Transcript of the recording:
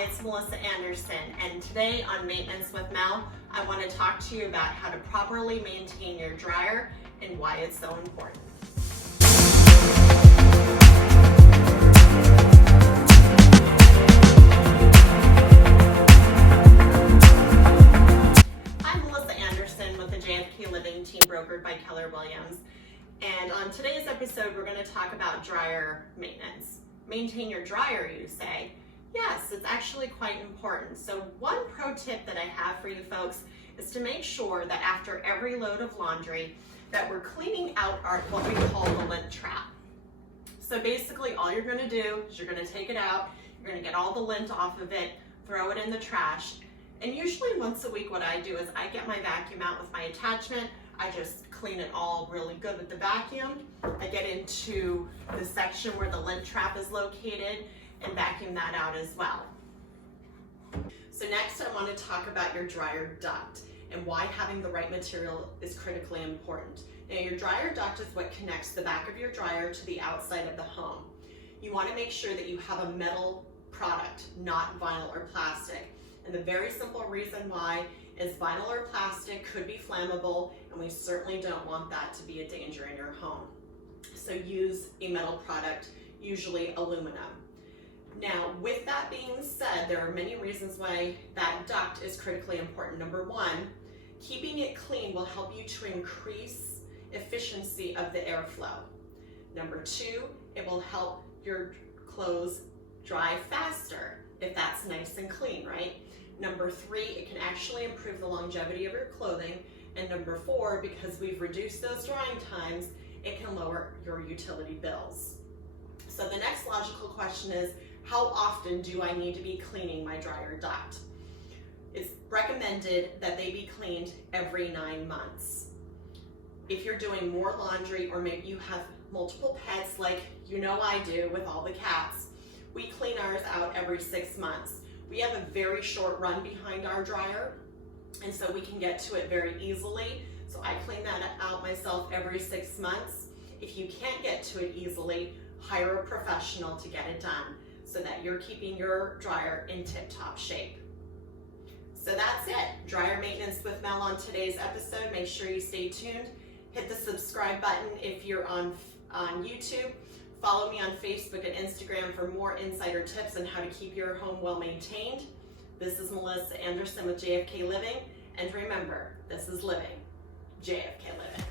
Hi, it's Melissa Anderson, and today on Maintenance with Mel, I want to talk to you about how to properly maintain your dryer and why it's so important. I'm Melissa Anderson with the JFK Living team brokered by Keller Williams, and on today's episode, we're going to talk about dryer maintenance. Maintain your dryer, you say? Yes, it's actually quite important. So one pro tip that I have for you folks is to make sure that after every load of laundry that we're cleaning out our what we call the lint trap. So basically all you're going to do is you're going to take it out, you're going to get all the lint off of it, throw it in the trash, and usually once a week what I do is I get my vacuum out with my attachment, I just clean it all really good with the vacuum. I get into the section where the lint trap is located and vacuum that out as well. So next I want to talk about your dryer duct and why having the right material is critically important. Now your dryer duct is what connects the back of your dryer to the outside of the home. You want to make sure that you have a metal product, not vinyl or plastic. And the very simple reason why is vinyl or plastic could be flammable, and we certainly don't want that to be a danger in your home. So use a metal product, usually aluminum. Now, with that being said, there are many reasons why that duct is critically important. Number one, keeping it clean will help you to increase efficiency of the airflow. Number two, it will help your clothes dry faster if that's nice and clean, right? Number three, it can actually improve the longevity of your clothing. And number four, because we've reduced those drying times, it can lower your utility bills. So the next logical question is, how often do I need to be cleaning my dryer duct? It's recommended that they be cleaned every 9 months. If you're doing more laundry or maybe you have multiple pets like you know I do with all the cats, we clean ours out every 6 months. We have a very short run behind our dryer, and so we can get to it very easily. So I clean that out myself every 6 months. If you can't get to it easily, hire a professional to get it done so that you're keeping your dryer in tip-top shape. So that's it. Dryer maintenance with Mel on today's episode. Make sure you stay tuned. Hit the subscribe button if you're on YouTube. Follow me on Facebook and Instagram for more insider tips on how to keep your home well maintained. This is Melissa Anderson with JFK Living. And remember, this is living. JFK Living.